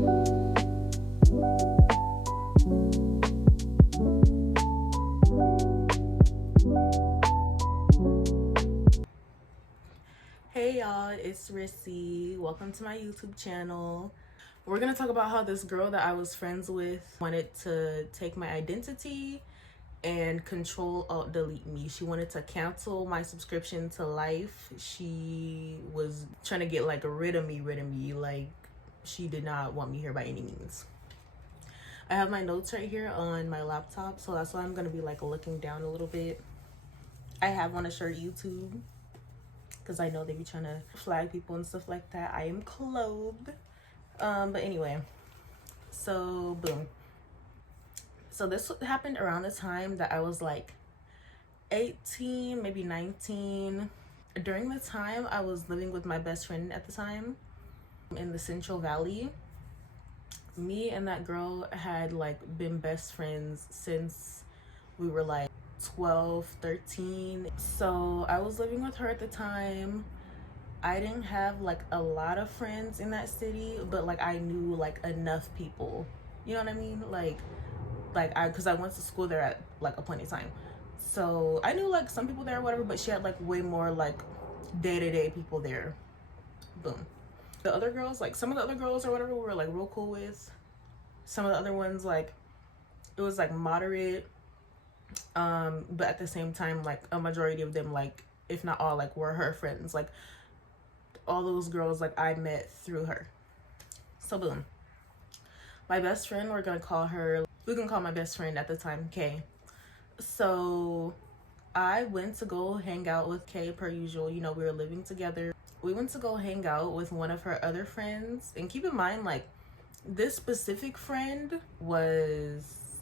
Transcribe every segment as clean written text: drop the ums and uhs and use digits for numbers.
Hey y'all, it's Rissy. Welcome to my YouTube channel. We're gonna talk about how this girl that I was friends with wanted to take my identity and control alt delete me. She wanted to cancel my subscription to Life. She was trying to get like rid of me. Like she did not want me here by any means. I have my notes right here on my laptop, so that's why I'm gonna be like looking down a little bit. I have on a shirt YouTube because I know they be trying to flag people and stuff like that. I am clothed. But anyway, so boom. So this happened around the time that I was like 18, maybe 19. During the time I was living with my best friend at the time in the Central Valley. Me and that girl had like been best friends since we were like 12, 13. So I was living with her at the time. I didn't have like a lot of friends in that city, but like I knew like enough people, you know what I mean? Like because I went to school there at like a point in time, so I knew like some people there or whatever, but she had like way more like day-to-day people there. Boom. The other girls, like some of the other girls or whatever, we were like real cool with. Some of the other ones, like it was like moderate, but at the same time like a majority of them, like if not all, like were her friends. Like all those girls like I met through her. So boom, my best friend, we can call my best friend at the time Kay. So I went to go hang out with Kay per usual. You know, we were living together. We went to go hang out with one of her other friends, and keep in mind like this specific friend was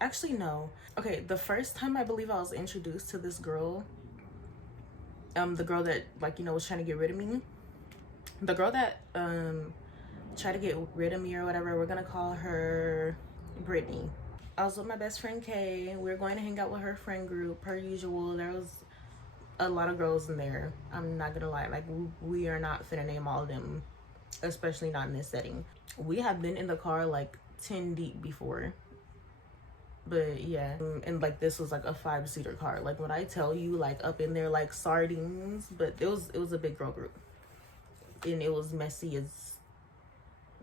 actually no, okay, the first time I believe I was introduced to this girl, the girl that like, you know, was trying to get rid of me, the girl that tried to get rid of me or whatever, we're gonna call her Brittany. I was with my best friend Kay. We were going to hang out with her friend group per usual. There was a lot of girls in there. I'm not gonna lie, like we are not finna name all of them, especially not in this setting. We have been in the car like 10 deep before, but yeah. And like this was like a 5-seater car. Like when I tell you, like up in there like sardines. But it was a big girl group, and it was messy as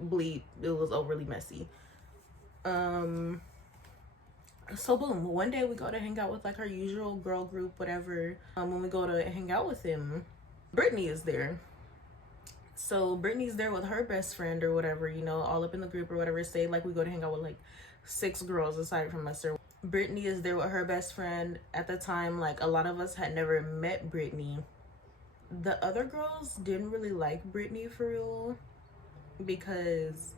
bleep. It was overly messy. So boom, one day we go to hang out with like our usual girl group, whatever. When we go to hang out with him, Brittany is there. So Brittany's there with her best friend or whatever, you know, all up in the group or whatever. Say like we go to hang out with like 6 girls aside from us. Brittany is there with her best friend. At the time, like a lot of us had never met Brittany. The other girls didn't really like Brittany for real, because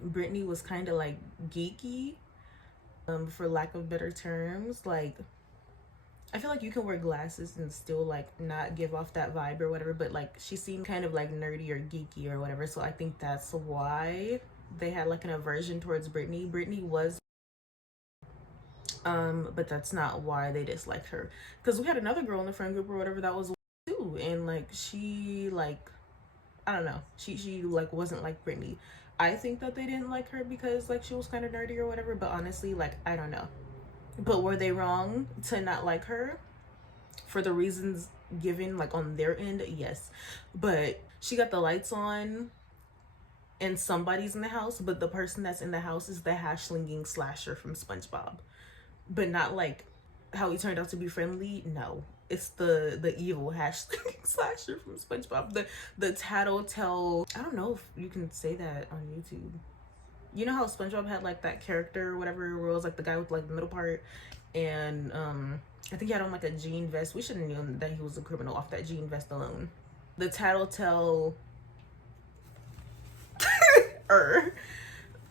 Brittany was kind of like geeky, for lack of better terms. Like I feel like you can wear glasses and still like not give off that vibe or whatever, but like she seemed kind of like nerdy or geeky or whatever. So I think that's why they had like an aversion towards Brittany. Brittany was but that's not why they disliked her, because we had another girl in the friend group or whatever that was too, and like she like, I don't know, she like wasn't like Brittany. I think that they didn't like her because like she was kind of nerdy or whatever, but honestly, like I don't know. But were they wrong to not like her for the reasons given like on their end? Yes. But she got the lights on and somebody's in the house, but the person that's in the house is the hash-slinging slasher from SpongeBob. But not like how he turned out to be friendly. No, it's the evil hash-slinging slasher from SpongeBob. The tattletale, I don't know if you can say that on YouTube. You know how SpongeBob had like that character or whatever, where it was like the guy with like the middle part, and I think he had on like a jean vest. We should have known that he was a criminal off that jean vest alone. The tattletale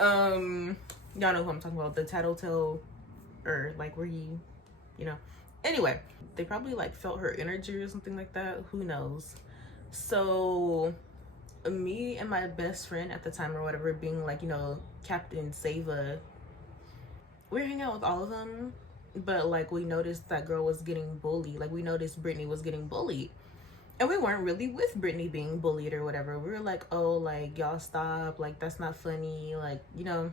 y'all know who I'm talking about. The tattletale like where he, you know. Anyway, they probably like felt her energy or something like that, who knows. So me and my best friend at the time or whatever, being like, you know, Captain Sava, we were hanging out with all of them, but like we noticed that girl was getting bullied. Like we noticed Brittany was getting bullied. And we weren't really with Brittany being bullied or whatever. We were like, oh, like, y'all stop, like, that's not funny, like, you know,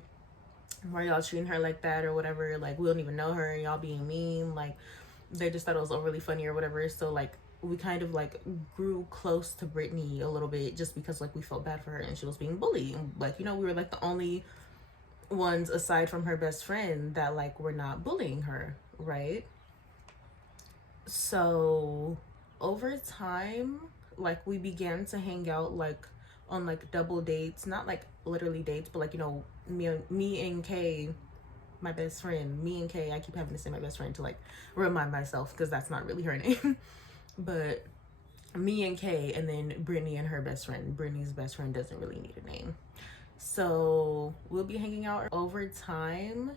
why y'all treating her like that or whatever, like, we don't even know her and y'all being mean, like, they just thought it was overly funny or whatever. So like we kind of like grew close to Brittany a little bit just because like we felt bad for her and she was being bullied. Like, you know, we were like the only ones aside from her best friend that like were not bullying her, right? So over time, like we began to hang out like on like double dates, not like literally dates, but like, you know, me and Kay, my best friend, me and Kay, I keep having to say my best friend to like remind myself because that's not really her name. But me and Kay, and then Brittany and her best friend. Brittany's best friend doesn't really need a name. So we'll be hanging out over time.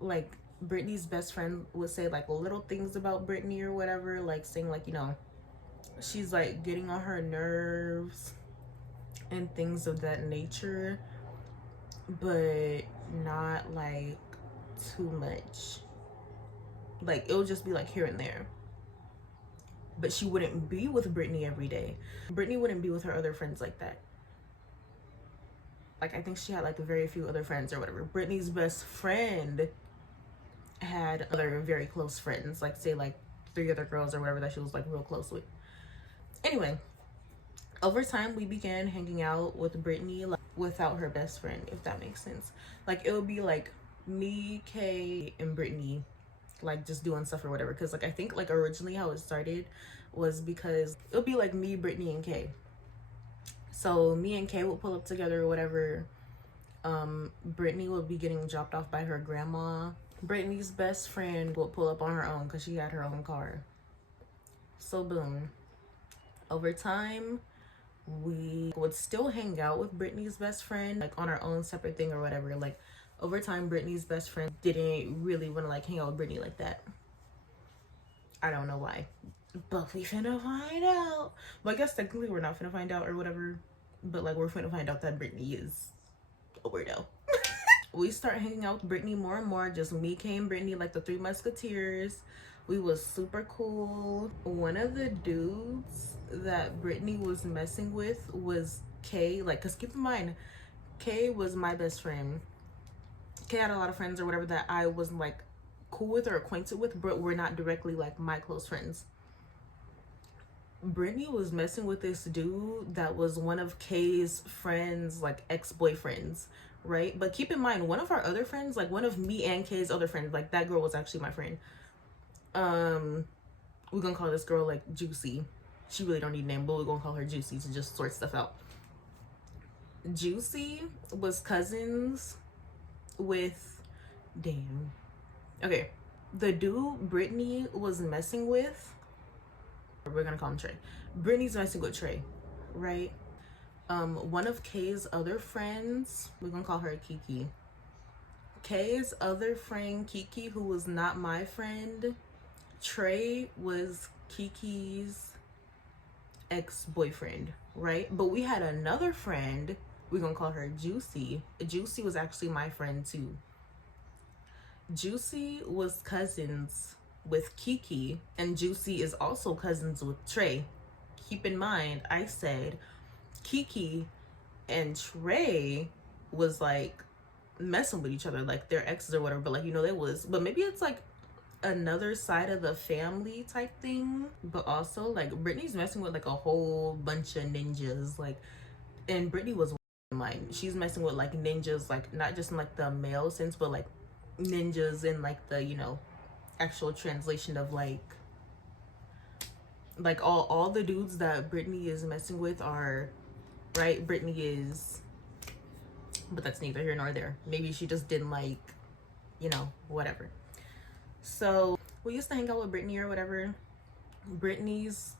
Like Brittany's best friend would say like little things about Brittany or whatever, like saying like, you know, she's like getting on her nerves and things of that nature, but not like too much. Like it'll just be like here and there. But she wouldn't be with Brittany every day. Brittany wouldn't be with her other friends like that. Like I think she had like very few other friends or whatever. Brittany's best friend had other very close friends, like say like 3 other girls or whatever that she was like real close with. Anyway, over time we began hanging out with Brittany like without her best friend, if that makes sense. Like it would be like me, Kay, and Brittany like just doing stuff or whatever. Because like I think like originally how it started was because it would be like me, Brittany, and Kay. So me and Kay would pull up together or whatever. Brittany would be getting dropped off by her grandma. Brittany's best friend would pull up on her own because she had her own car. So boom, over time we would still hang out with Brittany's best friend like on our own separate thing or whatever. Like over time Brittany's best friend didn't really want to like hang out with Brittany like that. I don't know why, but we finna find out. Well, I guess technically we're not finna find out or whatever, but like we're finna find out that Brittany is a weirdo. We start hanging out with Brittany more and more, just me, Kay, and Brittany, like the 3 musketeers. We was super cool. One of the dudes that Brittany was messing with was Kay, like, cause keep in mind, Kay was my best friend. Kay had a lot of friends or whatever that I wasn't like cool with or acquainted with, but were not directly like my close friends. Brittany was messing with this dude that was one of Kay's friends, like ex-boyfriends, right? But keep in mind, one of our other friends, like one of me and Kay's other friends, like that girl was actually my friend. We're gonna call this girl like Juicy. She really don't need a name, but we're gonna call her Juicy to just sort stuff out. Juicy was cousins with, damn, okay, the dude Brittany was messing with, we're gonna call him Trey. Brittany's messing with Trey, right? One of Kay's other friends, we're gonna call her Kiki. Kay's other friend Kiki, who was not my friend, Trey was Kiki's ex-boyfriend, right? But we had another friend, we're gonna call her Juicy. Juicy was actually my friend too. Juicy was cousins with Kiki, and Juicy is also cousins with Trey. Keep in mind, I said Kiki and Trey was like messing with each other, like their exes or whatever, but like, you know, it was, but maybe it's like another side of the family type thing. But also like Brittany's messing with like a whole bunch of ninjas, like, and Brittany was like, she's messing with like ninjas, like not just in like the male sense, but like ninjas in like the, you know, actual translation of like all the dudes that Brittany is messing with are, right, Brittany is, but that's neither here nor there. Maybe she just didn't like, you know, whatever. So we used to hang out with Brittany or whatever. Brittany's,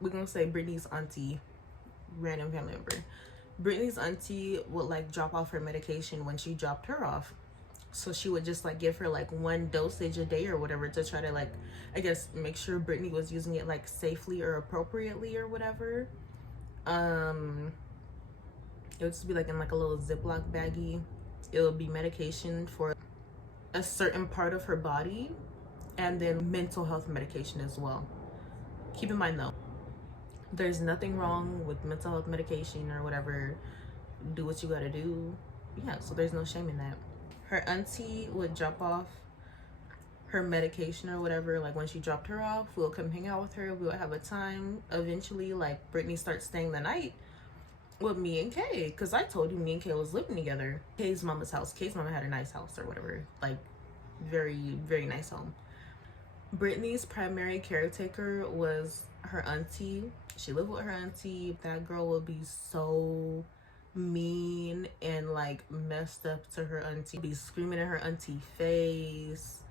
we're gonna say Brittany's auntie, random family member. Brittany's auntie would like drop off her medication when she dropped her off. So she would just like give her like 1 dosage a day or whatever to try to like, I guess, make sure Brittany was using it like safely or appropriately or whatever. It would just be like in like a little Ziploc baggie. It would be medication for a certain part of her body, and then mental health medication as well. Keep in mind though, There's nothing wrong with mental health medication or whatever. Do what you gotta do. Yeah, so there's no shame in that. Her auntie would drop off her medication or whatever. Like when she dropped her off, we'll come hang out with her. We'll have a time. Eventually, like Brittany starts staying the night with me and Kay, because I told you me and Kay was living together. Kay's mama's house. Kay's mama had a nice house or whatever. Like very, very nice home. Brittany's primary caretaker was her auntie. She lived with her auntie. That girl would be so mean and like messed up to her auntie. Be screaming at her auntie face,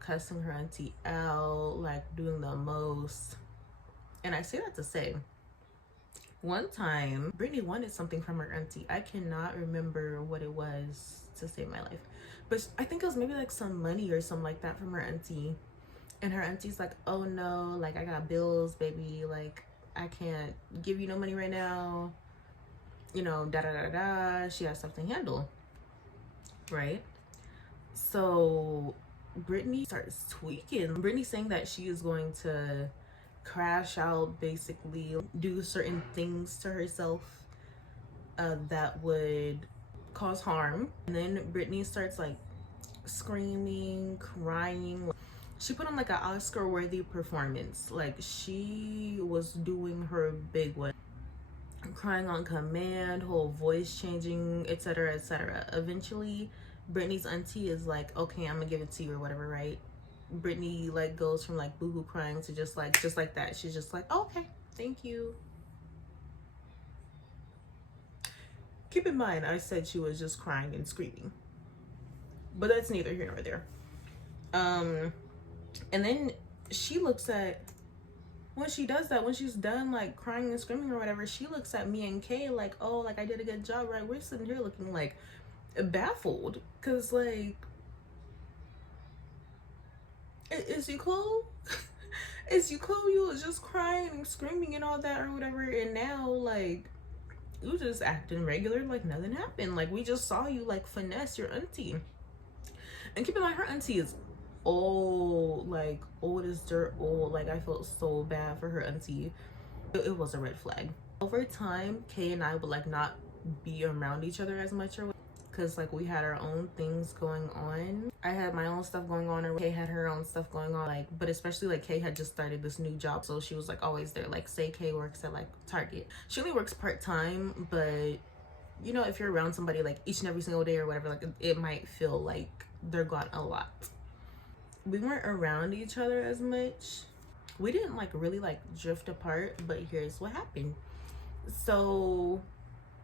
cussing her auntie out, like doing the most. And I say that to say, one time Brittany wanted something from her auntie. I cannot remember what it was to save my life, but I think it was maybe like some money or something like that from her auntie. And her auntie's like, oh no, like I got bills, baby, like I can't give you no money right now, you know, da da da da. She has stuff to handle, right? So Brittany starts tweaking. Brittany's saying that she is going to crash out, basically do certain things to herself that would cause harm. And then Brittany starts like screaming, crying. She put on like an Oscar worthy performance. Like she was doing her big one, crying on command, whole voice changing, etc, etc. Eventually Brittany's auntie is like, okay, I'm gonna give it to you or whatever, right? Brittany like goes from like boohoo crying to just like that. She's just like, oh, okay, thank you. Keep in mind, I said she was just crying and screaming, but that's neither here nor there. And then she looks at, when she does that, when she's done like crying and screaming or whatever, she looks at me and Kay like, oh, like I did a good job, right? We're sitting here looking like baffled, because like, is you cool? Is you cool? You was just crying and screaming and all that or whatever, and now like you just acting regular like nothing happened. Like we just saw you like finesse your auntie. And keep in mind, her auntie is old, like old as dirt old. Like I felt so bad for her auntie. It was a red flag. Over time, Kay and I would like not be around each other as much, or because like we had our own things going on. I had my own stuff going on, or Kay had her own stuff going on. Like, but especially like Kay had just started this new job, so she was like always there. Like say Kay works at like Target. She only works part-time, but you know, if you're around somebody like each and every single day or whatever, like it might feel like they're gone a lot. We weren't around each other as much. We didn't like really like drift apart, but here's what happened. So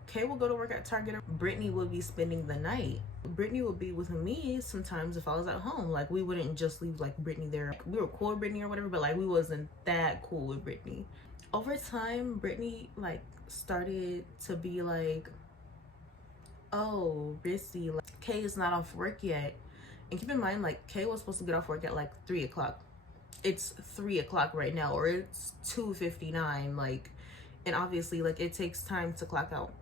Kay will go to work at Target. Brittany would be spending the night. Brittany would be with me sometimes if I was at home. Like we wouldn't just leave like Brittany there. Like, we were cool with Brittany or whatever, but like we wasn't that cool with Brittany. Over time, Brittany like started to be like, oh, Rissy, like Kay is not off work yet. And keep in mind, like Kay was supposed to get off work at like 3 o'clock. It's 3 o'clock right now, or it's 2:59. Like, and obviously like it takes time to clock out.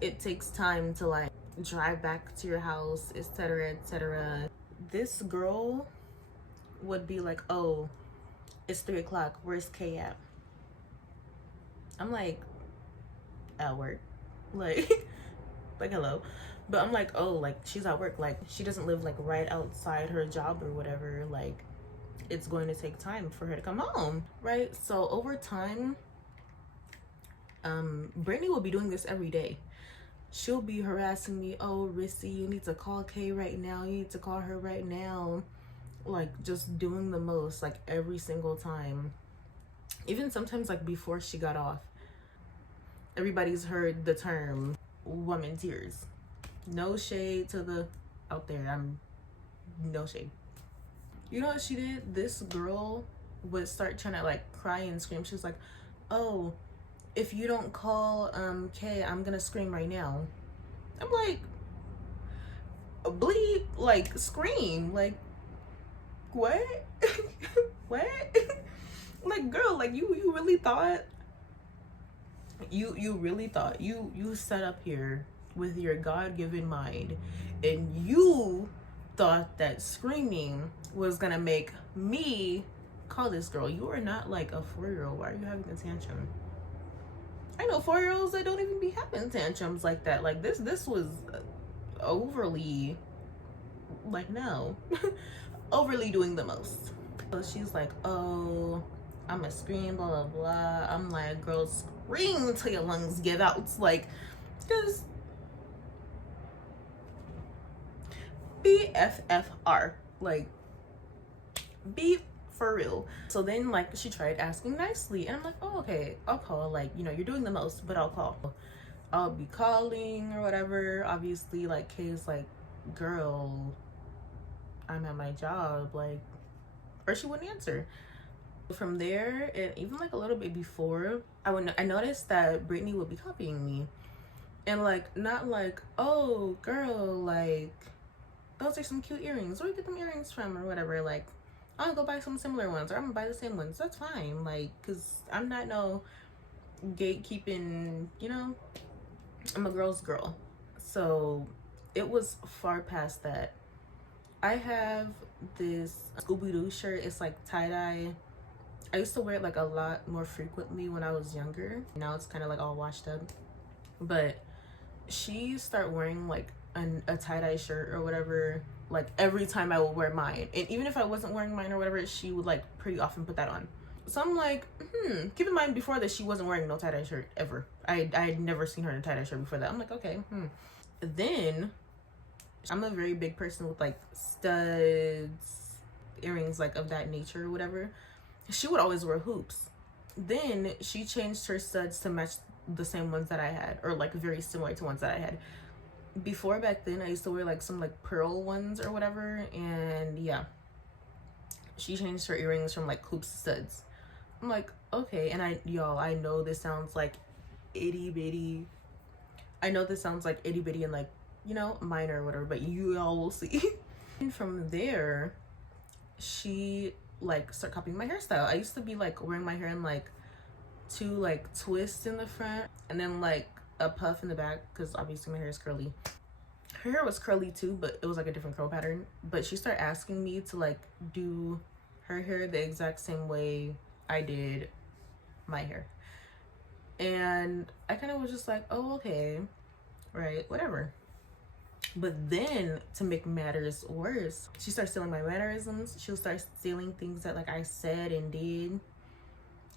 It takes time to like drive back to your house, etc, etc. This girl would be like, oh, it's 3 o'clock, where's Kay at? I'm like, at work. Like like hello. But I'm like, oh, like she's at work. Like she doesn't live like right outside her job or whatever. Like it's going to take time for her to come home, right? So over time, Brittany will be doing this every day. She'll be harassing me, oh, Rissy, you need to call Kay right now. You need to call her right now. Like just doing the most, like every single time. Even sometimes like before she got off. Everybody's heard the term woman tears. No shade to the out there. No shade. You know what she did? This girl would start trying to like cry and scream. She was like, oh, if you don't call Kay, I'm gonna scream right now. I'm like, bleep, like scream, like what? What? Like girl, like you really thought you really thought you sat up here with your God-given mind and you thought that screaming was gonna make me call this girl. You are not like a 4-year-old. Why are you having a tantrum? I know 4-year-olds that don't even be having tantrums like that. Like this was overly, like, no. Overly doing the most. So she's like, oh, I'm a scream, blah blah blah. I'm like, girl, scream till your lungs give out. It's like, just BFFR, like, be for real. So then, like, she tried asking nicely, and I'm like, oh, okay, I'll call. Like, you know, you're doing the most, but I'll call. I'll be calling or whatever. Obviously, like, Kay's like, girl, I'm at my job, like, or she wouldn't answer. From there, and even like a little bit before, I noticed that Brittany would be copying me, and like, not like, oh girl, like, those are some cute earrings, where you get them earrings from, or whatever. Like, I'll go buy some similar ones, or I'm gonna buy the same ones. That's fine, like, because I'm not no gatekeeping, you know, I'm a girl's girl. So it was far past that. I have this Scooby-Doo shirt. It's like tie-dye. I used to wear it like a lot more frequently when I was younger. Now it's kind of like all washed up. But she started wearing like a tie-dye shirt or whatever, like every time I would wear mine. And even if I wasn't wearing mine or whatever, she would like pretty often put that on. So I'm like, keep in mind, before that, she wasn't wearing no tie-dye shirt ever. I had never seen her in a tie-dye shirt before that. I'm like, okay. Then I'm a very big person with like studs, earrings, like of that nature or whatever. She would always wear hoops. Then she changed her studs to match the same ones that I had, or like very similar to ones that I had. Before, back then, I used to wear like some like pearl ones or whatever, and yeah, she changed her earrings from like hoops to studs. I'm like, okay. And I know this sounds like itty bitty. I know this sounds like itty bitty and like, you know, minor or whatever, but you all will see. And from there, she like started copying my hairstyle. I used to be like wearing my hair in like 2 like twists in the front and then like a puff in the back, because obviously my hair is curly. Her hair was curly too, but it was like a different curl pattern. But she started asking me to like do her hair the exact same way I did my hair, and I kind of was just like, oh, okay, right, whatever. But then, to make matters worse, she started stealing my mannerisms. She'll start stealing things that like I said and did,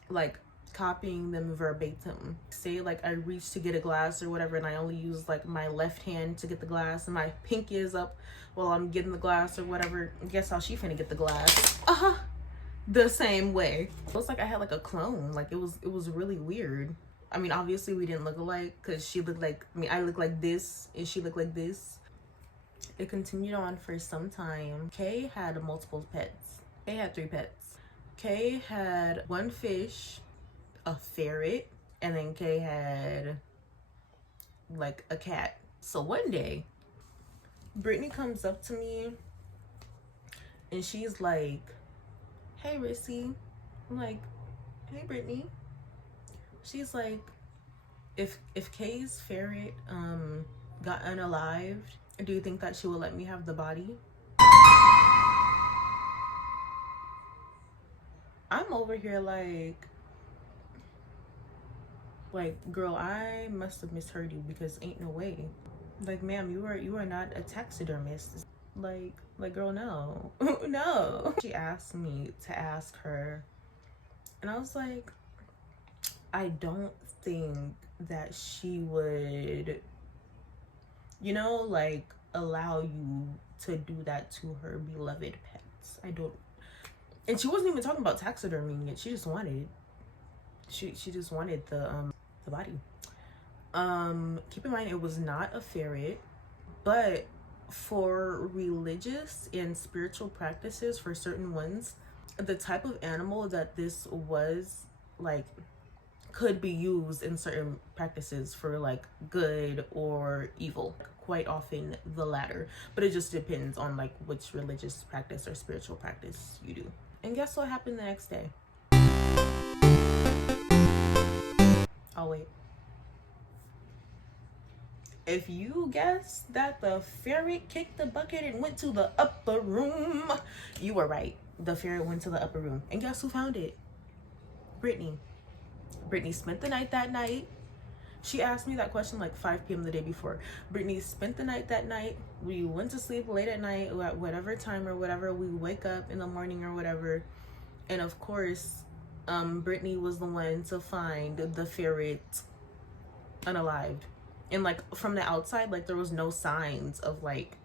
like copying them verbatim. Say like I reached to get a glass or whatever, and I only use like my left hand to get the glass, and my pinky is up while I'm getting the glass or whatever. Guess how she finna get the glass? The same way. It was like I had like a clone. Like it was really weird. I mean, obviously we didn't look alike, because she looked like me. I looked like this and she looked like this. It continued on for some time. Kay had multiple pets. Kay had 3 pets. Kay had 1 fish, a ferret, and then Kay had like a cat. So one day, Brittany comes up to me and she's like, hey Rissy. I'm like, hey Brittany. She's like, if Kay's ferret got unalived, do you think that she will let me have the body? I'm over here like, girl, I must have misheard you, because ain't no way. Like, ma'am, you are not a taxidermist. Like girl, no. No. She asked me to ask her, and I was like, I don't think that she would, you know, like allow you to do that to her beloved pets. I don't. And she wasn't even talking about taxiderming it. She just wanted the body. Keep in mind, it was not a ferret, but for religious and spiritual practices, for certain ones, the type of animal that this was, like, could be used in certain practices for like good or evil. Quite often the latter, but it just depends on like which religious practice or spiritual practice you do. And guess what happened the next day? Oh wait, if you guessed that the ferret kicked the bucket and went to the upper room, you were right. the ferret went to the upper room, and guess who found it? Brittany. Brittany spent the night that night. She asked me that question like 5 p.m. the day before. Brittany spent the night that night. We went to sleep late at night at whatever time or whatever. We wake up in the morning or whatever. And of course, Brittany was the one to find the ferret unalived. And like from the outside, like there was no signs of like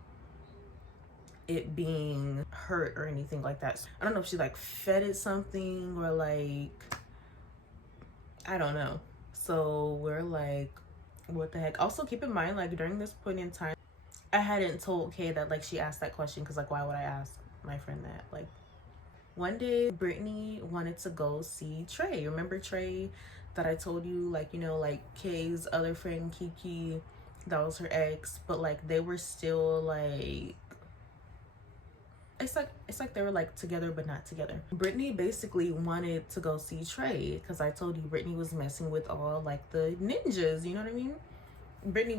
it being hurt or anything like that. I don't know if she like fed it something or like, I don't know. So we're like, what the heck? Also keep in mind, like during this point in time, I hadn't told Kay that like she asked that question, because like why would I ask my friend that? Like one day Brittany wanted to go see Trey. Remember Trey that I told you, like, you know, like Kay's other friend Kiki, that was her ex, but like they were still like, it's like they were like together but not together. Brittany basically wanted to go see Trey because I told you Brittany was messing with all like the ninjas, you know what I mean? Brittany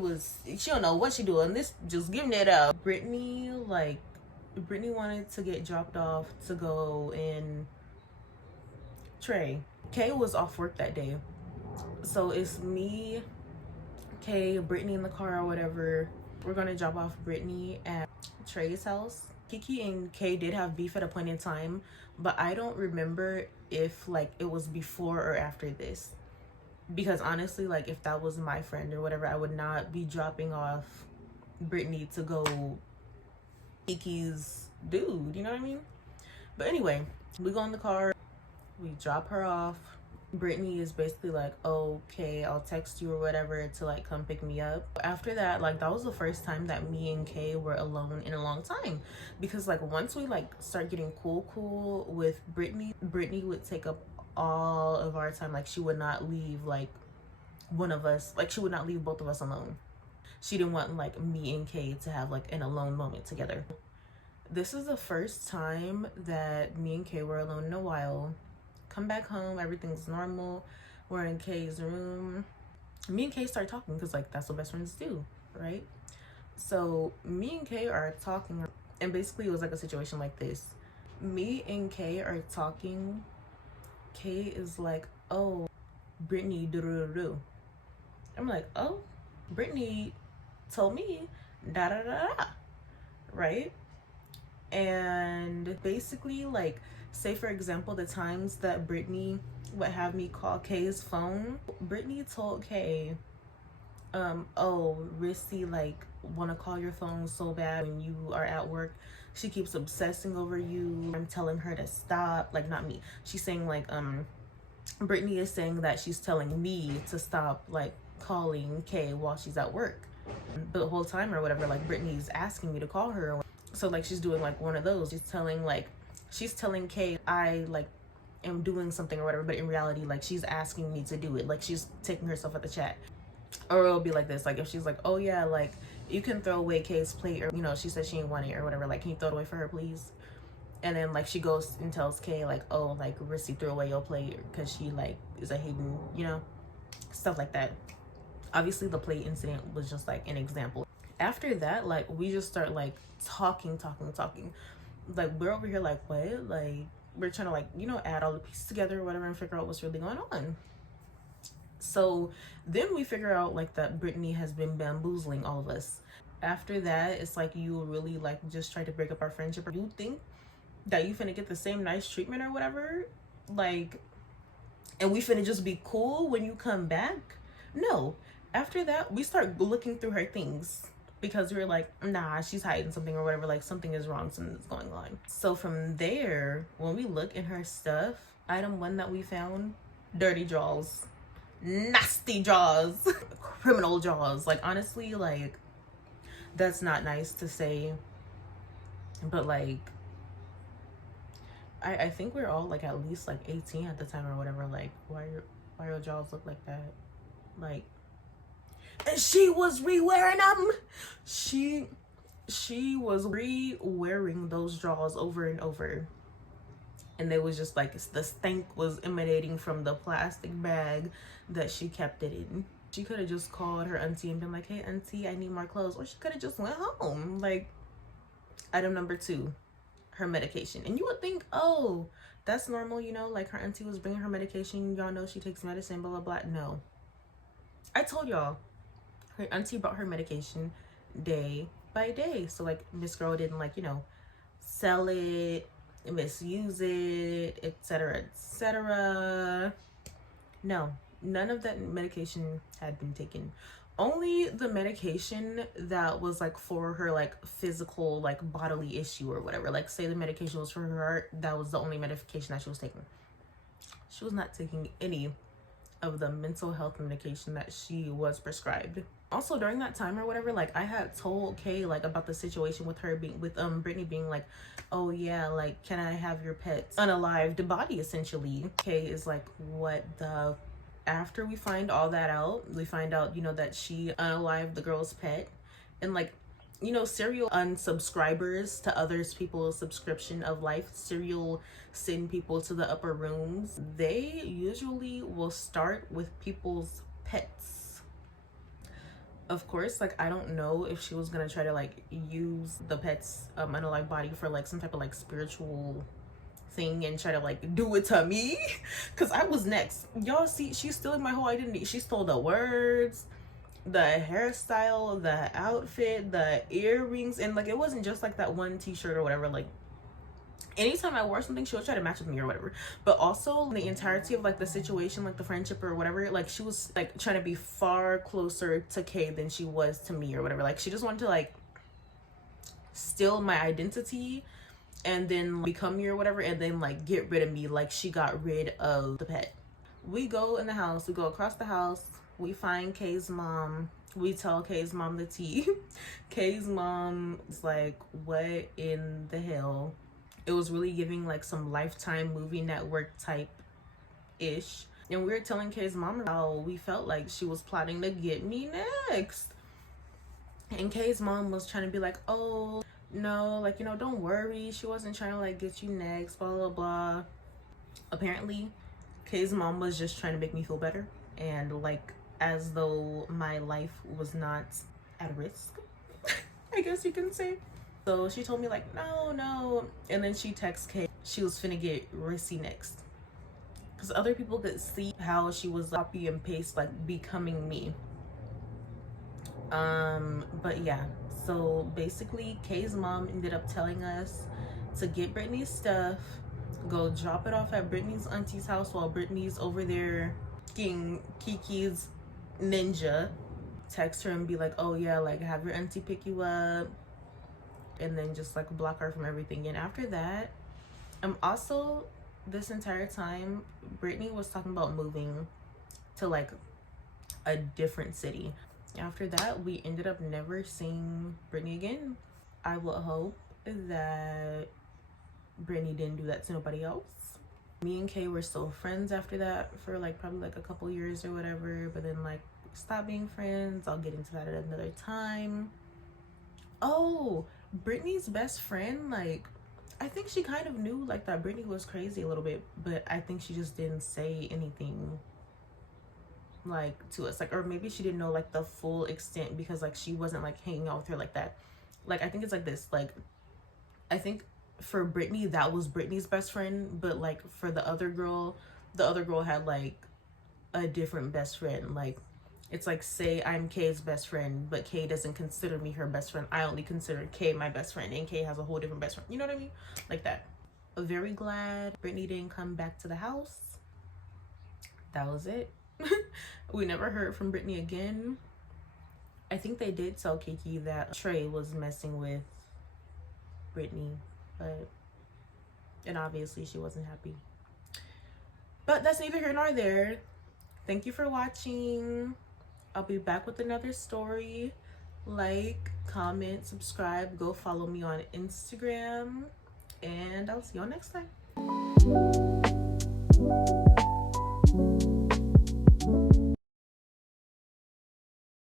she don't know what she doing, this just giving it up. Brittany wanted to get dropped off to go in Trey. Kay was off work that day, so it's me, Kay, Brittany in the car or whatever. We're gonna drop off Brittany at Trey's house. Kiki and Kay did have beef at a point in time, but I don't remember if like it was before or after this, because honestly, like if that was my friend or whatever, I would not be dropping off Brittany to go Kiki's dude, you know what I mean? But anyway, we go in the car, we drop her off. Brittany is basically like, okay, I'll text you or whatever to like come pick me up. After that, like that was the first time that me and Kay were alone in a long time, because like once we like start getting cool with Brittany would take up all of our time. Like she would not leave like one of us, like she would not leave both of us alone. She didn't want like me and Kay to have like an alone moment together. This is the first time that me and Kay were alone in a while. Come back home, everything's normal. We're in Kay's room. Me and Kay start talking because like that's what best friends do, right? So me and Kay are talking, and basically it was like a situation like this. Me and Kay are talking. Kay is like, oh, Brittany do. I'm like, oh, Brittany told me da da da da, right? And basically, like, say for example, the times that Brittany would have me call Kay's phone, Brittany told Kay, oh, Rissy like want to call your phone so bad when you are at work. She keeps obsessing over you. I'm telling her to stop. Like, not me. She's saying like, Brittany is saying that she's telling me to stop like calling Kay while she's at work. But the whole time or whatever, like Brittany's asking me to call her. So like she's doing like one of those. She's telling Kay I like am doing something or whatever, but in reality like she's asking me to do it. Like she's taking herself at the chat. Or it'll be like this, like if she's like, oh yeah, like you can throw away Kay's plate, or you know, she said she didn't want it or whatever, like can you throw it away for her please? And then like she goes and tells Kay like, oh, like Rissy threw away your plate because she like is a hating, you know, stuff like that. Obviously the plate incident was just like an example. After that, like we just start like talking. Like we're over here like, what? Like we're trying to like, you know, add all the pieces together or whatever and figure out what's really going on. So then we figure out like that Brittany has been bamboozling all of us. After that, it's like you really like just try to break up our friendship, or you think that you finna get the same nice treatment or whatever, like, and we finna just be cool when you come back. No. After that, we start looking through her things, because we were like, nah, she's hiding something or whatever, like something is wrong, something's going on. So from there, when we look in her stuff, item 1 that we found, dirty drawers, nasty drawers, criminal drawers. Like honestly, like that's not nice to say, but like I think we're all like at least like 18 at the time or whatever. Like why your drawers look like that? Like, and she was re-wearing them. She was re-wearing those drawers over and over, and it was just like the stank was emanating from the plastic bag that she kept it in. She could have just called her auntie and been like, hey auntie, I need more clothes. Or she could have just went home. Like, item number 2, her medication. And you would think, oh, that's normal, you know, like her auntie was bringing her medication. Y'all know she takes medicine, blah, blah, blah. No. I told y'all, her auntie brought her medication day by day. So, like, this girl didn't, like, you know, sell it, misuse it, etc., etc. No, none of that medication had been taken. Only the medication that was like for her like physical like bodily issue or whatever. Like say the medication was for her heart, that was the only medication that she was taking. She was not taking any of the mental health medication that she was prescribed. Also during that time or whatever, like I had told Kay like about the situation with her being with Brittany being like, oh yeah, like can I have your pet's unalived body essentially. Kay is like, what the. After we find all that out, we find out, you know, that she unalived the girl's pet. And like, you know, serial unsubscribers to others people's subscription of life, serial send people to the upper rooms. They usually will start with people's pets. Of course, like I don't know if she was gonna try to like use the pet's unalived body for like some type of like spiritual thing and try to like do it to me, because I was next. Y'all see, she's stealing my whole identity. She stole the words, the hairstyle, the outfit, the earrings, and like it wasn't just like that one t-shirt or whatever. Like anytime I wore something, she would try to match with me or whatever. But also the entirety of like the situation, like the friendship or whatever, like she was like trying to be far closer to Kay than she was to me or whatever. Like she just wanted to like steal my identity and then become me or whatever, and then like get rid of me like she got rid of the pet. We go in the house, we go across the house, we find Kay's mom, we tell Kay's mom the tea. Kay's mom is like, what in the hell? It was really giving like some Lifetime movie network type ish. And we were telling Kay's mom how we felt like she was plotting to get me next. And Kay's mom was trying to be like, oh no, like, you know, don't worry, she wasn't trying to like get you next, blah blah blah. Apparently Kay's mom was just trying to make me feel better, and like as though my life was not at risk. I guess you can say. So she told me like, no, and then she texted Kay she was finna get Rissy next, because other people could see how she was copy and paste like becoming me. But yeah, so basically Kay's mom ended up telling us to get Brittany's stuff, go drop it off at Brittany's auntie's house while Brittany's over there getting Kiki's ninja. Text her and be like, oh yeah, like have your auntie pick you up, and then just like block her from everything. And after that, also this entire time Brittany was talking about moving to like a different city. After that, we ended up never seeing Brittany again. I would hope that Brittany didn't do that to nobody else. Me and Kay were still friends after that for like probably like a couple years or whatever, but then like stopped being friends. I'll get into that at another time. Oh, Brittany's best friend, like I think she kind of knew like that Brittany was crazy a little bit, but I think she just didn't say anything like to us, like, or maybe she didn't know like the full extent because like she wasn't like hanging out with her like that. Like I think it's like this, like I think for Brittany that was Brittany's best friend, but like for the other girl had like a different best friend. Like it's like, say I'm Kay's best friend, but Kay doesn't consider me her best friend. I only consider Kay my best friend, and Kay has a whole different best friend. You know what I mean? Like that. I'm very glad Brittany didn't come back to the house. That was it. We never heard from Brittany again. I think they did tell Kiki that Trey was messing with Brittany, and obviously she wasn't happy. But that's neither here nor there. Thank you for watching. I'll be back with another story. Like, comment, subscribe, go follow me on Instagram, and I'll see y'all next time.